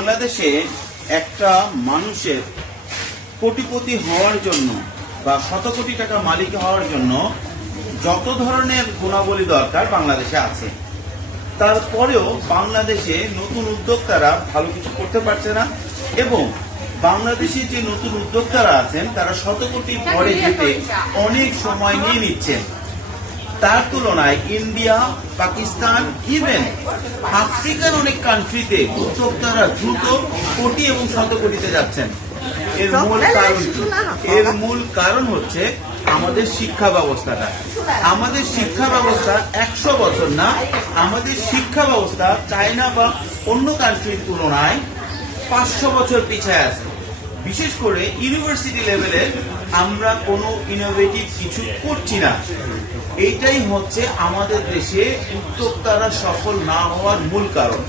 বাংলাদেশে একটা মানুষের কোটিপতি হওয়ার জন্য বা শত কোটি টাকা মালিক হওয়ার জন্য যত ধরনের গুণাবলী দরকার বাংলাদেশে আছে। তারপরেও বাংলাদেশে নতুন উদ্যোক্তারা ভালো কিছু করতে পারছে না এবং বাংলাদেশে যে নতুন উদ্যোক্তারা আছেন তারা শত কোটি পরে যেতে অনেক সময় নিয়ে নিচ্ছেন। তার তুলনায় ইন্ডিয়া, পাকিস্তান, ইভেন আফ্রিকার অনেক কান্ট্রিতে উদ্যোক্তারা দ্রুত কোটি এবং শত কোটিতে যাচ্ছেন। এর মূল কারণ হচ্ছে আমাদের শিক্ষা ব্যবস্থাটা। আমাদের শিক্ষা ব্যবস্থা 100 বছর না, আমাদের শিক্ষা ব্যবস্থা চায়না বা অন্য কান্ট্রির তুলনায় 500 বছর পিছায় আছে। বিশেষ করে ইউনিভার্সিটি লেভেলে আমরা কোনো ইনোভেটিভ কিছু করছি না। এইটাই হচ্ছে আমাদের দেশে উদ্যোক্তারা সফল না হওয়ার মূল কারণ।